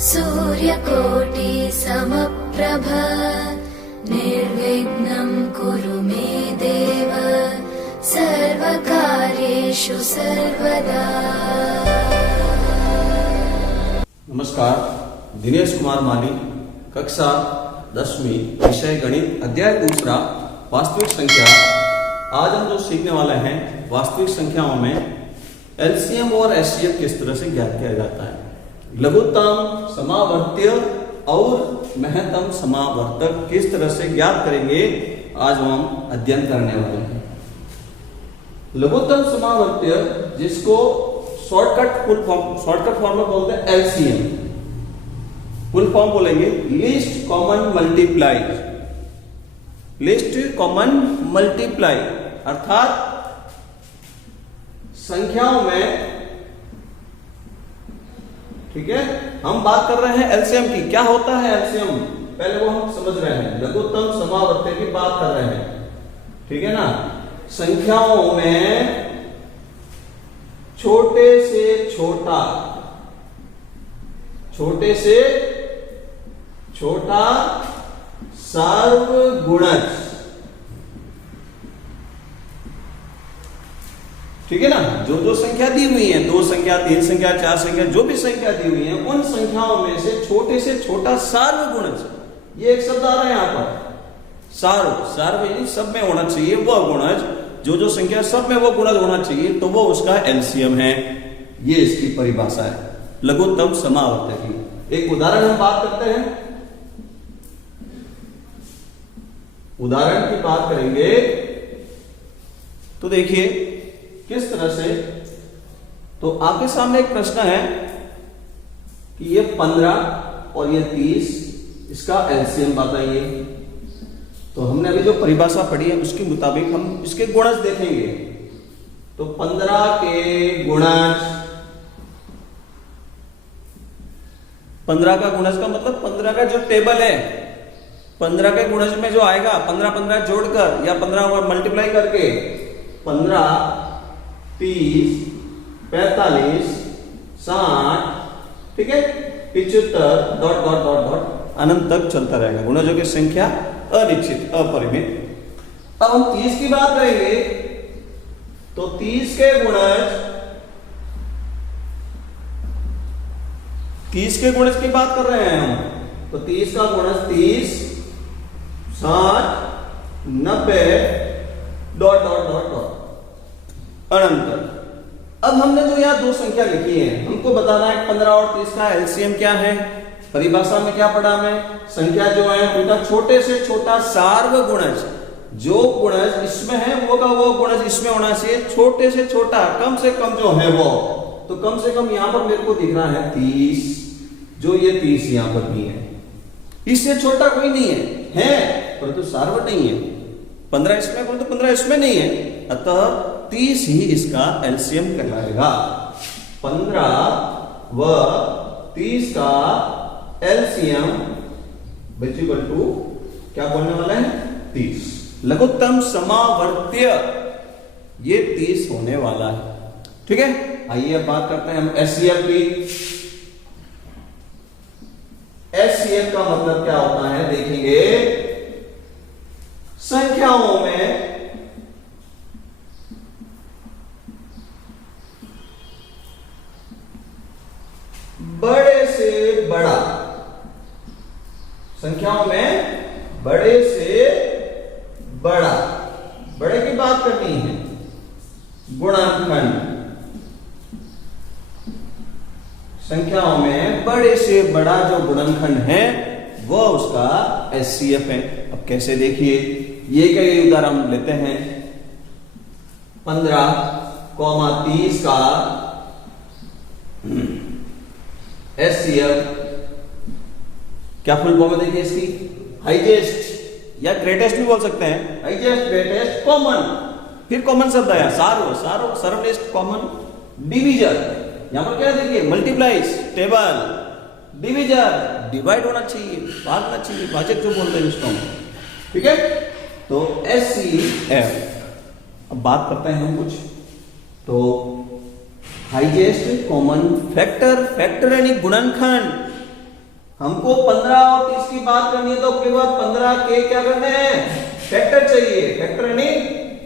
सूर्यकोटि समप्रभ निर्विघ्नं कुरु मे देव सर्वकार्येषु सर्वदा। नमस्कार, दिनेश कुमार माली, कक्षा 10वीं, विषय गणित, अध्याय दूसरा, वास्तविक संख्या। आज हम जो सीखने वाले हैं, वास्तविक संख्याओं में एलसीएम और एचसीएफ किस तरह से ज्ञात किया जाता है। लघुत्तम समावर्त्य और महत्तम समावर्तक किस तरह से ज्ञात करेंगे, आज हम अध्ययन करने वाले हैं। लघुत्तम समावर्त्य, जिसको शॉर्टकट फॉर्म में बोलते हैं एलसीएम, फुल फॉर्म बोलेंगे least common multiply. Least common multiply अर्थात संख्याओं में, ठीक है, हम बात कर रहे हैं एलसीएम की। क्या होता है एलसीएम, पहले वो हम समझ रहे हैं। लघुत्तम समावर्त्य की बात कर रहे हैं, ठीक है ना। संख्याओं में छोटे से छोटा सार्वगुणज, ठीक है ना। जो संख्या दी हुई है, 2 संख्या, 3 संख्या, 4 संख्या, जो भी संख्या दी हुई है, उन संख्याओं में से छोटा सार्वगुणज, ये एक शब्द आ रहा है यहां पर। सार्व यानी सब में होना चाहिए वह गुणज, जो संख्या सब में वो गुणज होना चाहिए, तो वो उसका एलसीएम है। ये इसकी परिभाषा है लघुत्तम समावर्त्य की। एक उदाहरण हम बात करते हैं, उदाहरण की बात करेंगे तो देखिए किस तरह से। तो आपके सामने एक प्रश्न है कि ये 15 और ये 30, इसका एलसीएम बताइए। तो हमने अभी जो परिभाषा पढ़ी है उसके मुताबिक हम इसके गुणज देखेंगे। तो 15 के गुणज, 15 का गुणज का मतलब 15 का जो टेबल है, 15 के गुणज में जो आएगा, 15 जोड़कर या 15 मल्टीप्लाई करके, 15, 30, 45, 60, ठीक है, 75 डॉट डॉट डॉट डॉट अनंत तक चलता रहेगा। गुणजों की संख्या अनिश्चित, अपरिमित। अब हम 30 की बात करेंगे तो 30 के गुणज की बात कर रहे हैं हम। तो 30 का गुणज 30, 60, 90 डॉट डॉट डॉट डॉट अनंत। अब हमने जो यहां 2 संख्या लिखी है, हमको बताना है 15 और 30 का एलसीएम क्या है। परिभाषा में क्या पढ़ा हमें, संख्या जो है उनका छोटे से छोटा सार्वगुणज, जो गुणज इसमें है वो का वो गुणज इसमें होना चाहिए। छोटे से छोटा, कम से कम जो है वो, तो कम से कम यहां पर मेरे को दिख रहा है 30, जो ये 30 यहां पर भी है। इससे छोटा कोई नहीं है परंतु सार्वग नहीं है। 15 इसमें परंतु 15 इसमें नहीं है, अतः 30 ही इसका एलसीएम कहलाएगा। 15 व 30 का एलसीएम इक्वल टू क्या बोलने वाला है, 30। लघुत्तम समावर्त्य ये 30 होने वाला है, ठीक है। आइए अब बात करते हैं हम एचसीएफ की। एचसीएफ का मतलब क्या होता है देखेंगे। संख्याओं में बड़े से बड़ा, संख्याओं में बड़े से बड़ा, बड़े की बात करनी है, गुणनखंड। संख्याओं में बड़े से बड़ा जो गुणनखंड है वह उसका एचसीएफ है। अब कैसे देखिए, ये कई उदाहरण हम लेते हैं। 15, 30 का एचसीएफ क्या फुल फॉर्म है देखिए इसकी, हाईएस्ट या ग्रेटेस्ट भी बोल सकते हैं। हाईएस्ट, ग्रेटेस्ट, कॉमन, फिर कॉमन शब्द आया, सर्वश्रेष्ठ, कॉमन, डिवीजर। यहां पर क्या देखिए, मल्टीप्लाइज, टेबल, डिवीजर, डिवाइड होना चाहिए, भागना चाहिए, भाजक जो बोलते हैं उसको, ठीक है। तो एचसीएफ। अब बात करते हैं हम कुछ, तो हाईएस्ट कॉमन फैक्टर, फैक्टर यानी गुणनखंड, हमको 15 और 30 की बात करनी है तो उसके बाद 15 के क्या करने हैं, फैक्टर चाहिए। फैक्टर यानी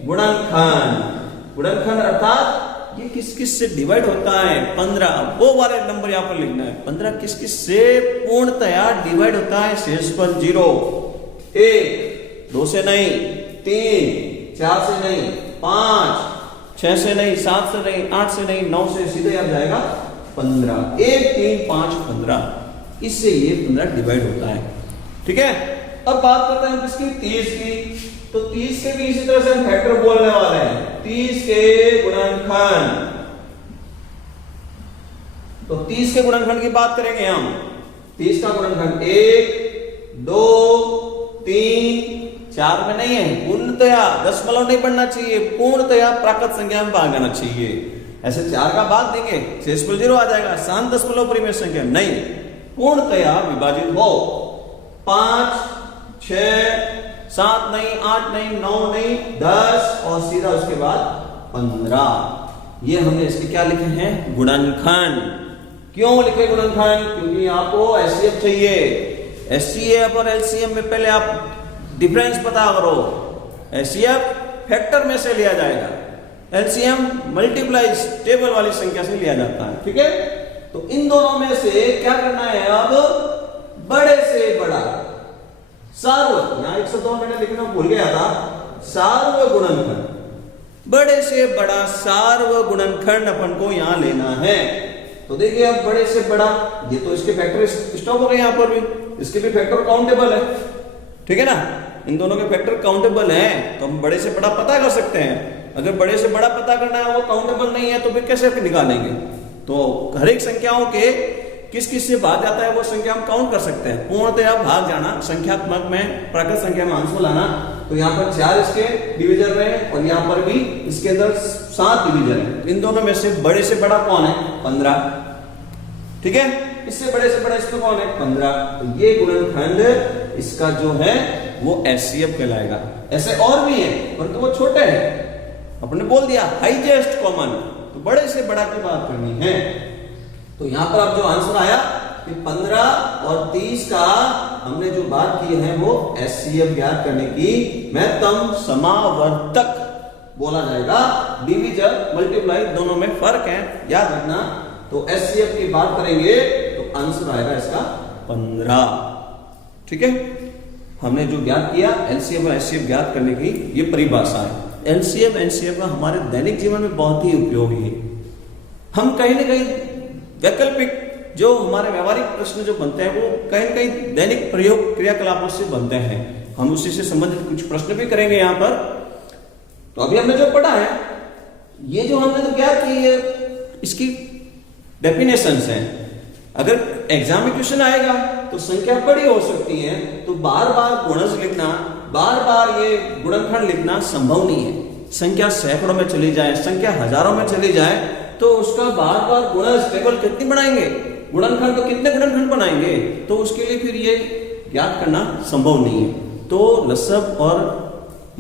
गुणनखंड। गुणनखंड अर्थात ये किस किस से डिवाइड होता है, 15 वो वाले नंबर यहां पर लिखना है। 15 किस किस से पूर्णतया डिवाइड होता है, शेषफल 0, 1, 2 से नहीं, 3, 4 से नहीं, 5, 6 से नहीं, 7 से नहीं, 8 से नहीं, 9 से सीधे आ जाएगा 15। 1, 3, 5, 15, इससे ये 15 डिवाइड होता है। ठीक है, अब बात करते हैं किसकी, 30 की। तो 30 के भी इसी तरह से हम फैक्टर बोलने वाले हैं, 30 के गुणनखंड। तो 30 के गुणनखंड की बात करेंगे हम। 30 का गुणनखंड 1, 2, 3, 4 में नहीं है, पूर्णतया दशमलव नहीं बढ़ना चाहिए, पूर्णतया प्राकृत संख्या में भाग आना चाहिए। ऐसे 4 का भाग देंगे शेषफल 0 आ जाएगा, शांत दशमलव परिमेय संख्या नहीं, पूर्णतया विभाजित हो। 5, 6, 7 नहीं, 8 नहीं, 9 नहीं, 10 और सीधा उसके बाद 15। ये हमने इसके क्या लिखे हैं, गुणनखंड। क्यों लिखे गुणनखंड, क्योंकि आपको एचसीएफ चाहिए। एचसीएफ और एलसीएम में पहले आप डिफरेंस पता करो। एचसीएफ फैक्टर में से लिया जाएगा, एलसीएम मल्टीप्लाइज टेबल वाली संख्या से लिया जाता है। ठीक है, तो इन दोनों में से क्या करना है, अब बड़े से बड़ा सार्व, यहां 102 मैंने लिखना भूल गया था, सार्व गुणनखंड, बड़े से बड़ा सार्व गुणनखंड अपन को यहां लेना है। तो देखिए अब बड़े से बड़ा, ये तो इसके फैक्टर स्टॉप हो गए, यहां पर भी इसके भी फैक्टर काउंटेबल है। ठीक है ना, इन दोनों के फैक्टर काउंटेबल हैं, तो हम बड़े से बड़ा पता कर सकते हैं। अगर बड़े से बड़ा पता करना है, वो काउंटेबल नहीं है, तो फिर कैसे निकालेंगे। तो हर एक संख्याओं के किस किस से भाग जाता है वो संख्या हम काउंट कर सकते हैं। पूर्णतया भाग जाना, संख्यात्मक में प्राकृत संख्या में अंश लाना। तो यहाँ पर 4 इसके डिवीजन रहे और यहाँ पर भी इसके अंदर 7 डिवीजन है। इन दोनों में से बड़े से बड़ा कौन है, 15। ठीक है, इससे बड़े से बड़ा इसमें कौन है, 15। तो ये गुणनखंड इसका जो है वो एचसीएफ कहलाएगा। ऐसे और भी है परंतु वो छोटे हैं, अपने बोल दिया हाईएस्ट कॉमन, तो बड़े से बड़ा की बात करनी है। तो यहां पर अब जो आंसर आया कि 15 और 30 का हमने जो बात की है वो एचसीएफ ज्ञात करने की महत्तम समावर्तक बोला जाएगा। डिवीजन मल्टीप्लाई दोनों में फर्क है, याद रखना। तो एचसीएफ की बात करेंगे तो आंसर आएगा इसका 15। ठीक है, हमने जो ज्ञात किया एलसीएम और एचसीएफ ज्ञात करने की ये परिभाषा है। एलसीएम एचसीएफ का हमारे दैनिक जीवन में बहुत ही उपयोगी है। हम कहीं ना कहीं वैकल्पिक जो हमारे व्यवहारिक प्रश्न जो बनते हैं वो कहीं न कहीं दैनिक प्रयोग क्रियाकलापों से बनते हैं। हम उसी से संबंधित कुछ प्रश्न भी करेंगे यहाँ पर। तो अभी हमने जो पढ़ा है, ये जो हमने तो क्या की है, इसकी डेफिनेशंस हैं। अगर एग्जाम में क्वेश्चन आएगा तो संख्या बड़ी हो सकती है, तो बार बार गुणज लिखना, बार बार ये गुणनखंड लिखना संभव नहीं है। संख्या सैकड़ों में चली जाए, संख्या हजारों में चली जाए, तो उसका बार बार गुणज टेबल कितनी बनाएंगे, गुणनखंड तो कितने गुणनखंड बनाएंगे, तो उसके लिए फिर ये ज्ञात करना संभव नहीं है। तो लसब और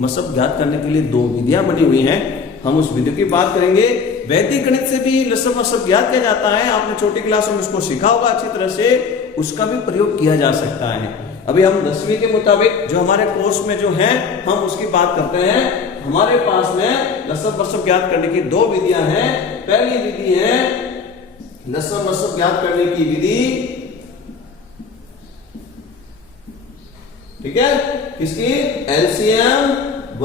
मसब ज्ञात करने के लिए 2 विधियां बनी हुई हैं, हम उस विधि की बात करेंगे। वैदिक गणित से भी लसब मसब ज्ञात किया जाता है, आपने छोटी क्लास में उसको सीखा होगा अच्छी तरह से, उसका भी प्रयोग किया जा सकता है। अभी हम 10वीं के मुताबिक जो हमारे कोर्स में जो है हम उसकी बात करते हैं। हमारे पास में लसब मसब ज्ञात करने की 2 विधियां हैं। पहली विधि है लसब मसब ज्ञात करने की विधि, ठीक है, किसकी, एलसीएम व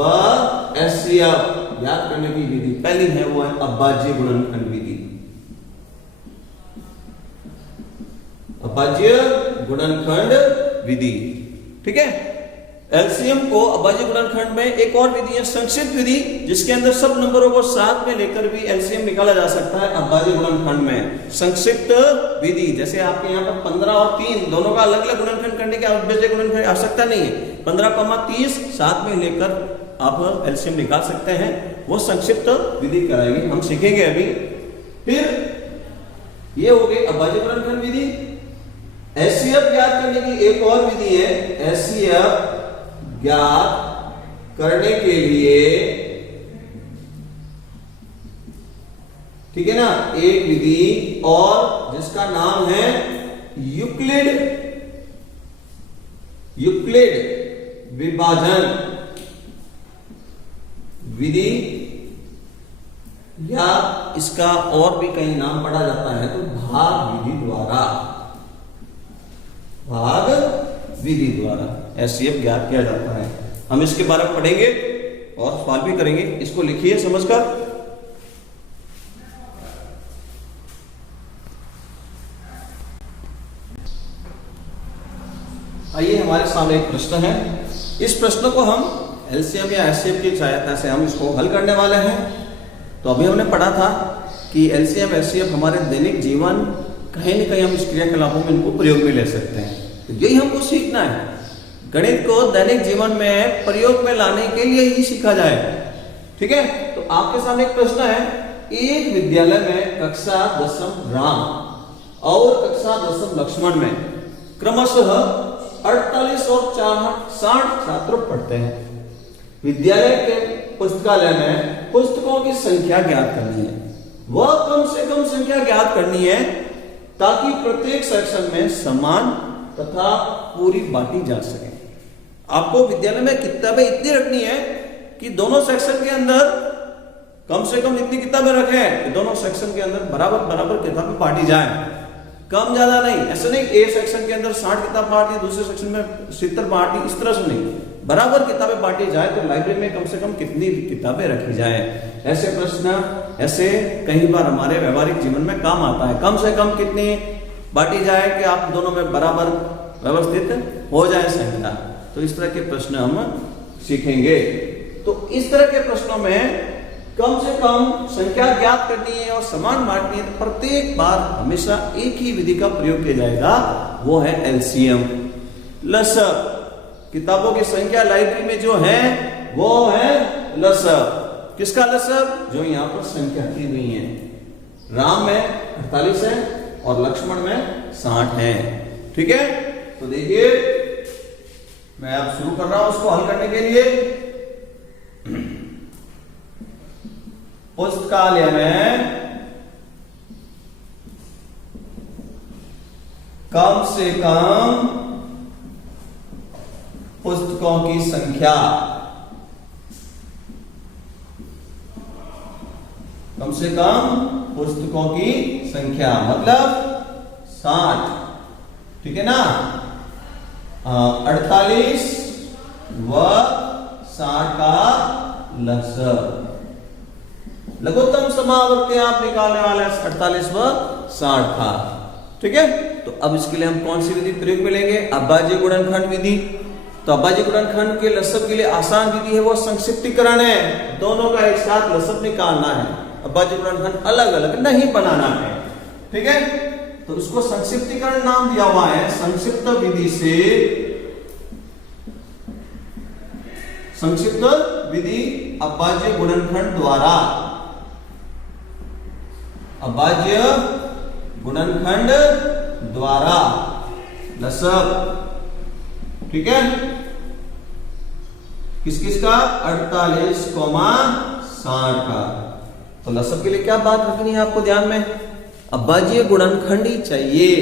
एचसीएफ ज्ञात करने की विधि। पहली है वो है अभाज्य गुणनखंड विधि। अभाज्य गुणनखंड विधि, ठीक है। एलसीएम को अभाज्य गुणनखंड में एक और विधि है संक्षिप्त विधि, जिसके अंदर सब नंबरों को साथ में लेकर भी एलसीएम निकाला जा सकता है। अभाज्य गुणनखंड में संक्षिप्त विधि, जैसे आपके यहाँ पर 15 और 3 दोनों का अलग अलग गुणनखंड करने की अभाज्य गुणनखंड आवश्यकता नहीं है। 15,30 साथ में लेकर आप एलसीएम निकाल सकते हैं, वो संक्षिप्त विधि कराएगी, हम सीखेंगे अभी। फिर ये हो गई अभाज्य गुणनखंड विधि। एचसीएफ ज्ञात करने की एक और विधि है, एचसीएफ ज्ञात करने के लिए, ठीक है ना, एक विधि और जिसका नाम है यूक्लिड यूक्लिड विभाजन विधि, या इसका और भी कई नाम पढ़ा जाता है तो भाग विधि द्वारा, भाग विधि द्वारा एचसीएफ ज्ञात किया जाता है। हम इसके बारे में पढ़ेंगे और सवाल भी करेंगे। इसको लिखिए समझकर। आइए हमारे सामने एक प्रश्न है। इस प्रश्न को हम एलसीएम या एचसीएफ की सहायता से हम इसको हल करने वाले हैं। तो अभी हमने पढ़ा था कि एलसीएम एचसीएफ हमारे दैनिक जीवन कहीं न कहीं हम इस क्रियाकलापों में इनको प्रयोग में ले सकते हैं। तो यही हमको सीखना है। गणित को दैनिक जीवन में प्रयोग में लाने के लिए ही सीखा जाए। ठीक है, तो आपके सामने एक प्रश्न है। एक विद्यालय में कक्षा 10 राम और कक्षा 10 लक्ष्मण में क्रमशः 48 और 60 छात्र पढ़ते हैं। विद्यालय के पुस्तकालय में पुस्तकों की संख्या ज्ञात करनी है। वह कम से कम संख्या ज्ञात करनी है ताकि प्रत्येक सेक्शन में समान तथा पूरी बांटी जा सके। आपको विद्यालय में किताबें इतनी रखनी है कि दोनों सेक्शन के अंदर कम से कम इतनी किताबें रखें कि दोनों सेक्शन के अंदर बराबर बराबर किताबें बांटी जाए, कम ज्यादा नहीं। ऐसे नहीं ए सेक्शन के अंदर 60 किताब बांट दी, दूसरे सेक्शन में 70 बांट दी, इस तरह से नहीं। बराबर किताबें बांटी जाए तो लाइब्रेरी में कम से कम कितनी किताबें रखी जाए। ऐसे प्रश्न ऐसे कई बार हमारे व्यवहारिक जीवन में काम आता है। कम से कम कितनी बांटी जाए कि आप दोनों में बराबर व्यवस्थित हो जाए संख्या। तो इस तरह के प्रश्न हम सीखेंगे। तो इस तरह के प्रश्नों में कम से कम संख्या ज्ञात करनी है और समान बांटनी है। तो प्रत्येक बार हमेशा एक ही विधि का प्रयोग किया जाएगा, वो है एलसीएम। लसअ, किताबों की संख्या लाइब्रेरी में जो है वो है लसअ। किसका लसअ? जो यहां पर संख्या की हुई है। राम में 48 है और लक्ष्मण में 60 है। ठीक है, तो देखिए मैं अब शुरू कर रहा हूं उसको हल करने के लिए। पुस्तकालय में कम से कम पुस्तकों की संख्या, कम से कम पुस्तकों की संख्या मतलब 60। ठीक है ना, 48 व 60 का लसअ। लघुत्तम समावर्ती आप निकालने वाले 48 व 60 का। ठीक है, तो अब इसके लिए हम कौन सी विधि प्रयोग में लेंगे? अभाज्य गुणनखंड विधि। तो अभाज्य गुणनखंड के लसअ के लिए आसान विधि है वो संक्षिप्तीकरण है। दोनों का एक साथ लसअ निकालना है, अभाज्य गुणनखंड अलग अलग नहीं बनाना है। ठीक है, तो उसको संक्षिप्तीकरण नाम दिया हुआ है। संक्षिप्त विधि से, संक्षिप्त विधि अभाज्य गुणनखंड द्वारा, अभाज्य गुणनखंड द्वारा लसअ। ठीक है, किस किस का? 48, 60 का। तो लसअ के लिए क्या बात रखनी है आपको ध्यान में? अभाज्य गुणनखंड ही चाहिए।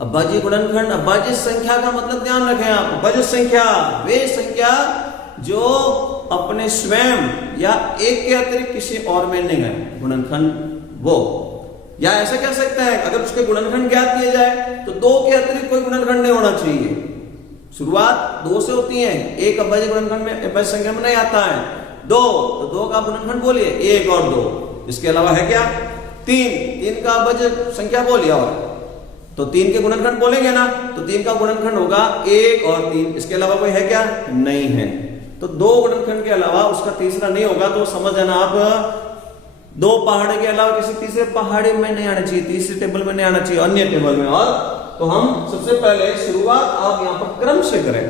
अभाज्य गुणनखंड, अभाज्य संख्या का मतलब ध्यान रखें आप। अभाज्य संख्या वे संख्या जो अपने स्वयं या एक के अतिरिक्त किसी और में नहीं है गुणनखंड वो। या ऐसा कह सकते हैं अगर उसके गुणनखंड ज्ञात किए जाए तो 2 के अतिरिक्त कोई गुणनखंड नहीं होना चाहिए। शुरुआत 2 से होती है, एक अभाज्य गुणनखंड में अभाज्य संख्या में नहीं आता है 2, तो 2 का गुणनखंड बोलिए 1 और 2। इसके अलावा है क्या? 3 का अभाज्य संख्या बोलिए। और तो 3 के गुणनखंड बोलेंगे ना, तो 3 का गुणनखंड होगा 1 और 3। इसके अलावा कोई है क्या? नहीं है। तो 2 गुणनखंड के अलावा उसका तीसरा नहीं होगा। तो समझ जाना आप 2 पहाड़ी के अलावा किसी तीसरे पहाड़ी में नहीं आना चाहिए, तीसरे टेबल में नहीं आना चाहिए, अन्य टेबल में। और तो हम सबसे पहले शुरुआत आप यहां पर क्रम से करें।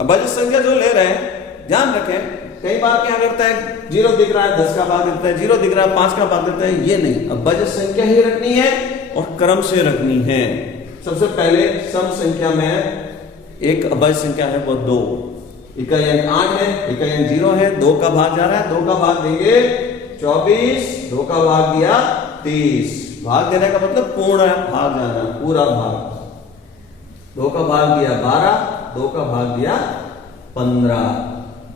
अभाज्य संख्या जो ले रहे हैं ध्यान रखें, कई बार क्या करता है 0 दिख रहा है 10 का भाग देता है, 0 दिख रहा है 5 का भाग देता है। ये नहीं, अभाज्य संख्या ही रखनी है और क्रम से रखनी है। सबसे पहले सम संख्या में एक अभाज्य संख्या है वो 2, इकाई अंक 8 है, इकाई अंक 0 है, 2 का भाग जा रहा है, 2 का भाग देंगे 24, 2 का भाग दिया 30। भाग देने का मतलब पूर्ण भाग जाना, पूरा भाग। 2 का भाग दिया 12, 2 का भाग दिया 15।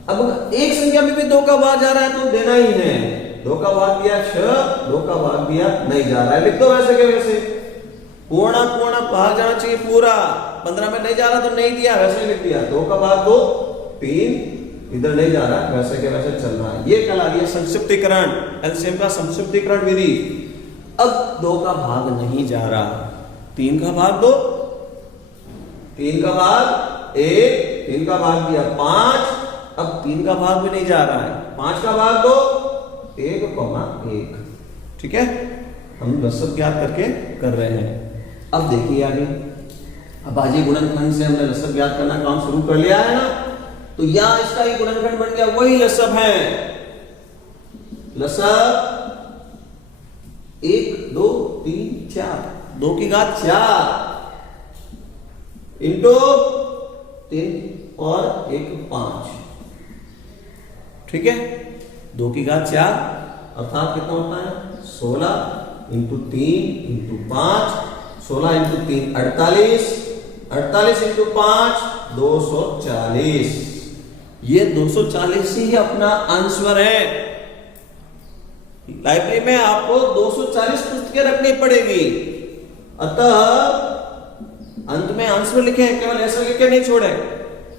अब एक संख्या में भी 2 का भाग जा रहा है तो देना ही है। 2 का भाग दिया 6, 2 का भाग दिया नहीं जा रहा है, लिख दो वैसे के वैसे। पूर्ण भाग जाना चाहिए पूरा, 15 में नहीं जा रहा तो नहीं दिया, वैसे लिख दिया। 2 का भाग 2, 3 इधर नहीं जा रहा, वैसे के वैसे चल रहा है। ये कहला दिया संक्षिप्तीकरण, एलसीएम का संक्षिप्तीकरण विधि। अब 2 का भाग नहीं जा रहा, 3 का भाग 2, 3 का भाग 1, 3 का भाग दिया 5, अब 3 का भाग भी नहीं जा रहा है, 5 का भाग 2, 1,1। ठीक है, हम लसब ज्ञात करके कर रहे हैं। अब देखिए आगे, अब बाजी गुणनखंड से हमने लसब ज्ञात करना काम शुरू कर लिया है ना, तो या इसका ही गुणनखंड बन गया, वही लसब है। लसब 1, 2, 3, 4, 2 की घात 4 इंटू 3 और 1 5। ठीक है, 2 की घात 4 अर्थात कितना होता है 16 इंटू 3 इंटू 5, 16 इंटू 3 48, 48 इंटू 5 240। ये 240 ही अपना आंसर है। लाइब्रेरी में आपको 240 पुस्तकें रखनी पड़ेगी, अतः अंत में आंसर लिखे, केवल ऐसा लिखे नहीं छोड़े,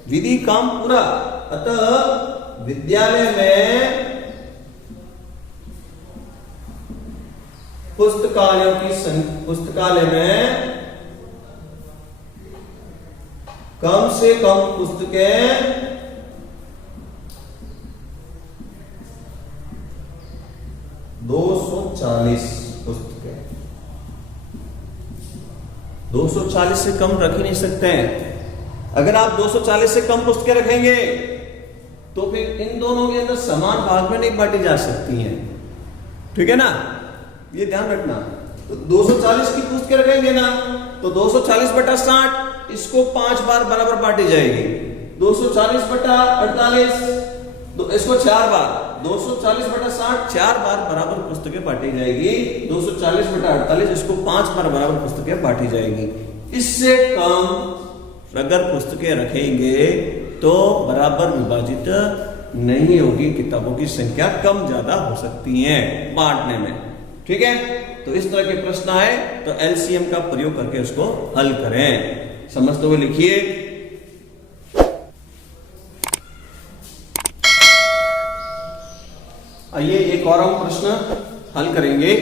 विधि काम पूरा। अतः विद्यालय में पुस्तकालय में कम से कम पुस्तकें 240 पुस्तकें, 240 से कम रख ही नहीं सकते हैं। अगर आप 240 से कम पुस्तकें रखेंगे तो फिर इन दोनों के अंदर समान भाग में नहीं बांटी जा सकती हैं। ठीक है ना, ये ध्यान रखना। तो 240 की पुस्तकें रखेंगे ना, तो 240/60 इसको 5 बार बराबर बांटी जाएगी। 240/48 तो इसको 4 बार, 240/60 4 बार बराबर पुस्तकें बांटी जाएगी। 240/48 इसको 5 बार बराबर पुस्तकें बांटी जाएगी। इससे कम अगर पुस्तकें रखेंगे तो बराबर विभाजित नहीं होगी, किताबों की संख्या कम ज्यादा हो सकती है बांटने में। ठीक है, तो इस तरह के प्रश्न आए तो एलसीएम का प्रयोग करके उसको हल करें। समझते हुए लिखिए। आइए एक और हम प्रश्न हल करेंगे।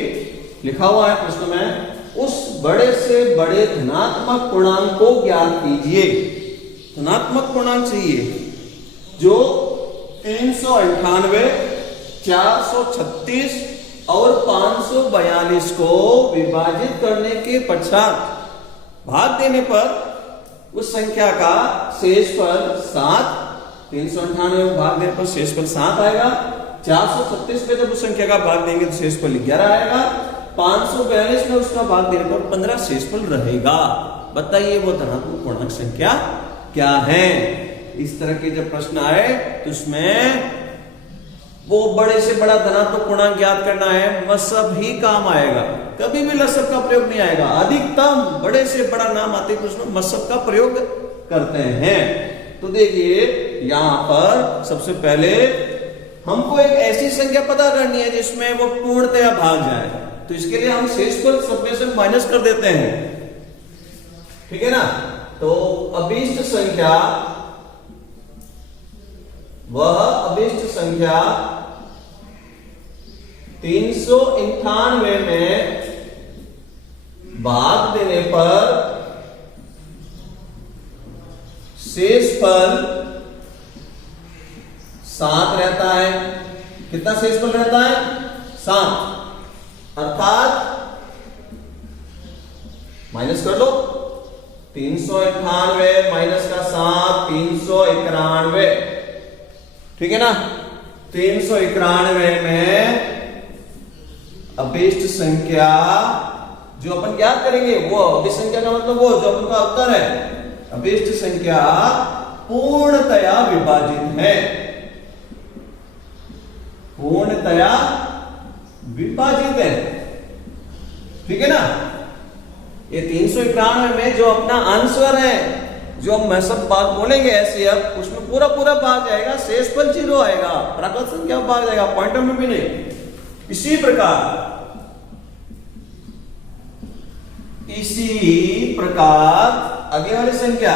लिखा हुआ है प्रश्न में, उस बड़े से बड़े धनात्मक पूर्णांक को ज्ञात कीजिए। धनात्मक पूर्णांक चाहिए जो 398, 436 और 542 को विभाजित करने के पश्चात भाग देने पर उस संख्या का शेषफल 7, 398 में भाग देने पर शेषफल 7 आएगा। 436 पे जब उस संख्या का भाग देंगे तो शेषफल 11 आएगा। 542 में उसका भाग देने पर 15 शेषफल रहेगा। बताइए वो धनात्मक पूर्णांक संख्या क्या है। इस तरह के जब प्रश्न आए तो उसमें वो बड़े से बड़ा धनात्मक पूर्णांक ज्ञात करना है, मसब ही काम आएगा, कभी भी लसब का प्रयोग नहीं आएगा। अधिकतम बड़े से बड़ा नाम आते हैं उसमें मसब का प्रयोग करते हैं। तो देखिए यहां पर सबसे पहले हमको एक ऐसी संख्या पता करनी है जिसमें वो पूर्णतया भाग जाए, तो इसके लिए हम शेषफल सब में से माइनस कर देते हैं। ठीक है ना, तो अभीष्ट संख्या, वह अभीष्ट संख्या 398 में भाग देने पर शेषफल 7 रहता है। कितना शेषफल रहता है 7, अर्थात माइनस कर लो, 398 माइनस का 7 391। ठीक है ना, 391 में अभीष्ट संख्या जो अपन ज्ञात करेंगे वो अभीष्ट संख्या का मतलब वो जो अपन का उत्तर है। अभीष्ट संख्या पूर्णतया विभाजित है, पूर्णतया विभाजित है। ठीक है ना, ये 391 में जो अपना आंसर है जो हम सब भाग बोलेंगे ऐसे अब उसमें पूरा पूरा भाग जाएगा, शेषफल 0 आएगा, प्राकृत संख्या भाग जाएगा, पॉइंटर में भी नहीं। इसी प्रकार अगले वाली संख्या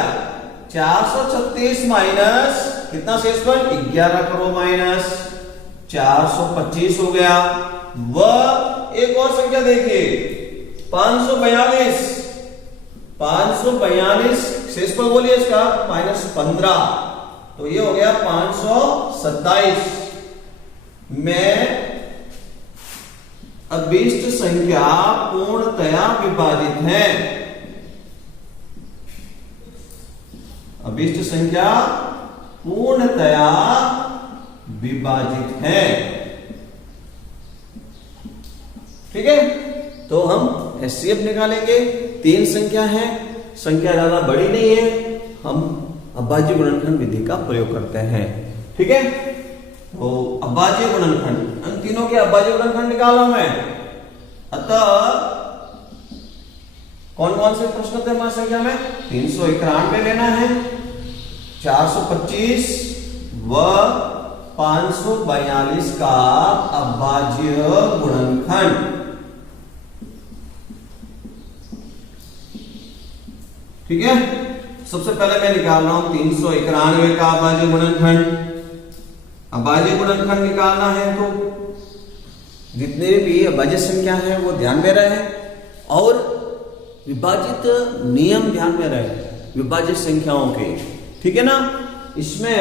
436 माइनस कितना शेषफल 11 करो माइनस 425 हो गया। वह एक और संख्या देखिए 542 शेषफल बोलिए इसका माइनस 15, तो ये हो गया 527 में अभिष्ट संख्या पूर्णतया विभाजित है। अभिष्ट संख्या पूर्णतया विभाजित है। ठीक है, तो हम एचसीएफ निकालेंगे। 3 संख्या है, संख्या ज्यादा बड़ी नहीं है, हम अभाज्य गुणनखंड विधि का प्रयोग करते हैं। ठीक है, तो अभाज्य गुणनखंड, इन तीनों के अभाज्य गुणनखंड निकाला मैं। अतः कौन कौन से प्रश्न थे हमारी संख्या में 391 लेना है, 425 व 542 का अभाज्य गुणनखंड। ठीक है, सबसे पहले मैं निकाल रहा हूं 391 का अभाज्य गुणनखंड। अभाज्य गुणनखंड निकालना है तो जितने भी अभाज्य संख्या है वो ध्यान में रहे और विभाजित नियम ध्यान में रहे विभाजित संख्याओं के। ठीक है ना, इसमें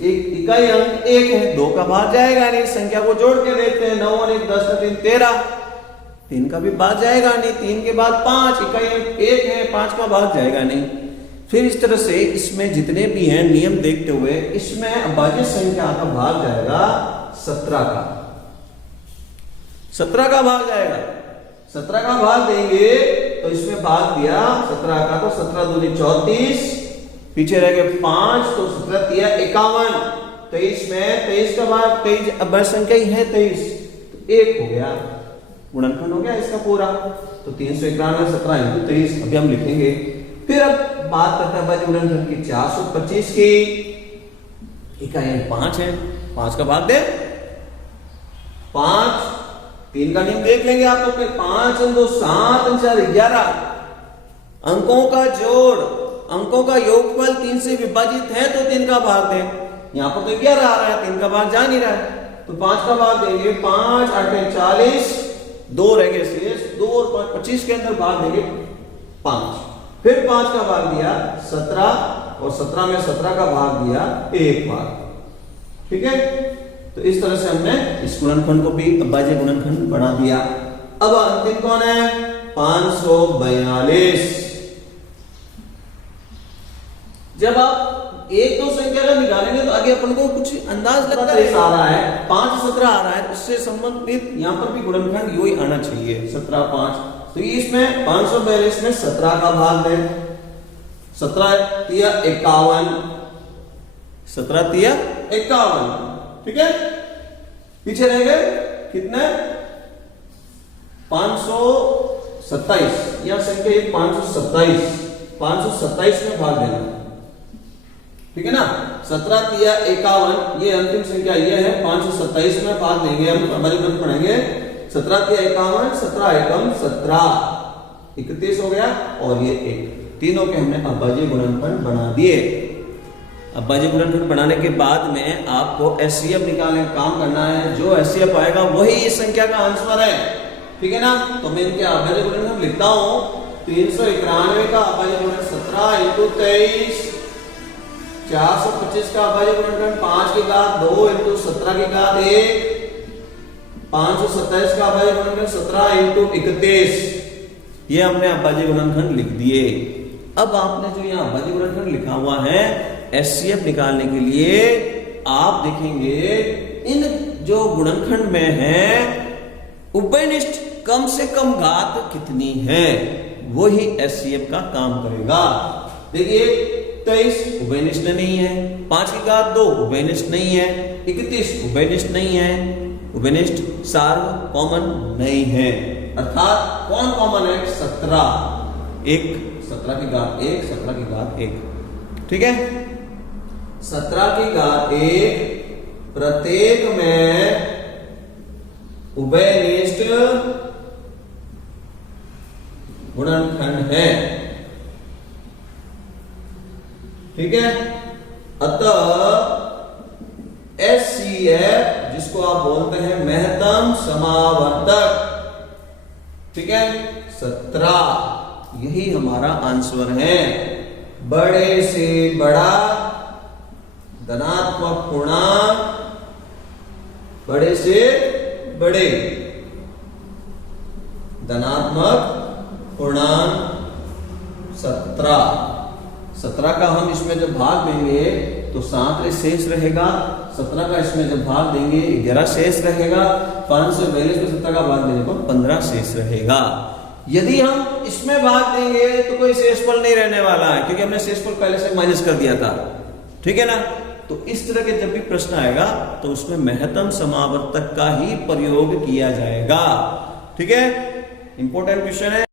एक इकाई अंक 1 है, 2 का भाग जाएगा नहीं, संख्या को जोड़ के देते हैं 9 और 1 10 और 3 13, 3 का भी भाग जाएगा नहीं, 3 के बाद 5, इकाई अंक 1 है, 5 का भाग जाएगा नहीं। फिर इस तरह से इसमें जितने भी हैं नियम देखते हुए इसमें अभाज्य संख्या का भाग जाएगा 17 का, 17 का भाग जाएगा। 17 का भाग देंगे तो इसमें भाग दिया 17 का, तो 17 दूनी 34, पीछे रह गए 5, तो 17 दिया 51, 23 में 23 का भाग 23 अभाज्य संख्या ही है 23, तो 1 हो गया, गुणनखंड हो गया इसका पूरा। तो 391 17 इंटू 23 अभी हम लिखेंगे। फिर अब बात करते हैं अभाज्य गुणनखंड की 425 की, इकाई 5 है, 5 का भाग दे 5, 3 का नियम देख लेंगे आप तो 5 2 7 4 11, अंकों का जोड़, अंकों का योगफल 3 से विभाजित है तो 3 का भाग दे। यहां पर तो 11 आ रहा है, 3 का भाग जा नहीं रहा है, तो 5 का भाग देंगे, 5 8 40, 2 रह गए शेष, 2 और 5 25 के अंदर भाग देंगे 5, फिर 5 का भाग दिया 17 और 17 में 17 का भाग दिया 1 भाग। ठीक है, तो इस तरह से हमने इस गुणनखंड को भी अभाज्य गुणनखंड बना दिया। अब अंतिम कौन है 542। जब आप 1-2 संख्या का निकालेंगे तो आगे अपन को कुछ अंदाज लगता है, आ रहा है 5 17 आ रहा है, उससे संबंधित यहां पर भी गुणनखंड यही आना चाहिए 17 5, तो इसमें 542 में 17 का भाग दे, 17 तिया 51, 17 तिया 51। ठीक है, पीछे रह गए कितने 527, यह संख्या 527, 527 में भाग देना। ठीक है ना, 17 तिया 51, ये अंतिम संख्या ये है, 527 में भाग देंगे हम, हमारे मन पढ़ेंगे 17 तिया 51, 17 एकम 17, 31 हो गया और ये 1, तीनों के हमने अभाज्य गुणनखंड बना दिए। अभाज्य गुणनखंड बनाने के बाद में आपको एचसीएफ निकालने का काम करना है, जो एचसीएफ आएगा वही इस संख्या का आंसर है। ठीक है ना, तो मैं इनके अभाज्य गुणनखंड लिखता हूं, 391 का अभाज्य गुणनखंड 17 इंटू 23, 425 का अभाज्य गुणनखंड 5 की घात 2 इंटू 17 की घात 1, 527 का अभाज्य गुणनखंड 17 इंटू 31, ये हमने अभाज्य गुणनखंड लिख दिए। अब आपने जो यहाँ अभाज्य गुणनखंड लिखा हुआ है एचसीएफ निकालने के लिए आप देखेंगे इन जो गुणनखंड में है उभयनिष्ठ कम से कम घात कितनी है, वही एचसीएफ का काम करेगा। देखिए 23 उभयनिष्ठ नहीं है, 5 की घात 2 उभयनिष्ठ नहीं है, 31 उभयनिष्ठ नहीं है, उभयनिष्ठ सार्वभौम नहीं है, अर्थात कौन कॉमन है 17, एक 17 की घात 1, 17 की घात 1, ठीक है। 17 की घात 1 प्रत्येक में उभयनिष्ठ गुणनखंड है, ठीक है। अतः SCF जिसको आप बोलते हैं महत्तम समावर्तक, ठीक है, 17, यही हमारा आंसर है। बड़े से बड़ा धनात्मक पूर्णांक, बड़े से बड़े धनात्मक पूर्णांक 17 का हम इसमें जब भाग देंगे तो 7 शेष रहेगा, 17 का इसमें जब भाग देंगे 11 शेष रहेगा, 542 में 17 का भाग देने पर 15 शेष रहेगा। यदि हम इसमें भाग देंगे तो कोई शेषफल नहीं रहने वाला है, क्योंकि हमने शेषफल पहले से माइनस कर दिया था, ठीक है ना। तो इस तरह के जब भी प्रश्न आएगा तो उसमें महत्तम समावर्तक का ही प्रयोग किया जाएगा, ठीक है। इंपॉर्टेंट क्वेश्चन है।